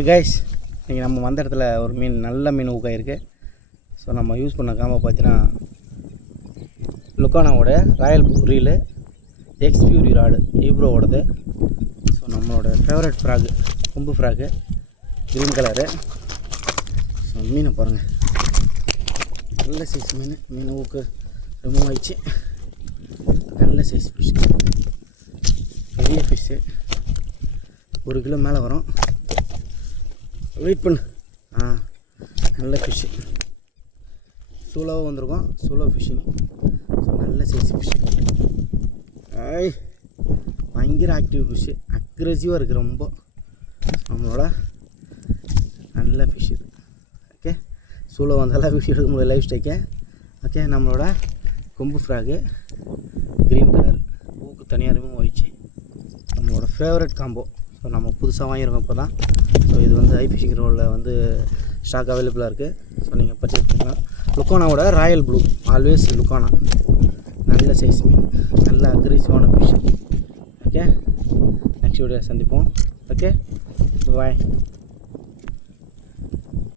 Guys, இன்றைக்கி நம்ம வந்த இடத்துல ஒரு மீன் நல்ல மீன் ஊக்காயிருக்கு. ஸோ நம்ம யூஸ் பண்ண காம்போ பார்த்தீங்கன்னா லுக்கானாவோட royal blue reel, X fury rod ஈப்ரோவோடது. ஸோ நம்மளோட ஃபேவரட் ஃப்ராகு, கொம்பு ஃப்ராகு, க்ரீன் கலரு. ஸோ மீனை பாருங்கள், நல்ல சைஸ் மீன் ஊக்கு ரிமூவ் ஆயிடுச்சு. நல்ல சைஸ் ஃபிஷ், பெரிய ஃபிஷ்ஷு, 1 கிலோ மேலே வரும். வெயிட் பண்ணு. நல்ல ஃபிஷ்ஷு, சூலாவும் வந்திருக்கோம், சூலோ ஃபிஷ்ஷிங். ஸோ நல்ல சைஸ் ஃபிஷ்ஷு, பயங்கர ஆக்டிவ் ஃபிஷ்ஷு, அக்ரெசிவாக இருக்குது ரொம்ப. நம்மளோட நல்ல ஃபிஷ் இது. ஓகே, சூலோ வந்தாலும் வீடியோ எடுக்க முடியாது, லைவ் ஸ்டைக்கே. ஓகே, நம்மளோட கொம்பு ஃப்ராகு, க்ரீன் கலர், பூக்கு தனியாக ரிமூவ் ஆயிடுச்சு. நம்மளோட ஃபேவரட் காம்போ. ஸோ நம்ம புதுசாக வாங்கியிருக்கோம் இப்போ தான். ஸோ இது வந்து ஐ ஃபிஷிங் ரோலில் ஸ்டாக் அவைலபிளாக இருக்குது. ஸோ நீங்கள் பர்ச்சேஸ் பண்ணிக்கலாம். லுக்கானாவோட ராயல் ப்ளூ, ஆல்வேஸ் லுக்கானா. நல்ல சைஸ் மீன், நல்ல அக்ரெசிவான ஃபிஷ். ஓகே, நெக்ஸ்ட் வீடியோ சந்திப்போம். ஓகே, பாய்.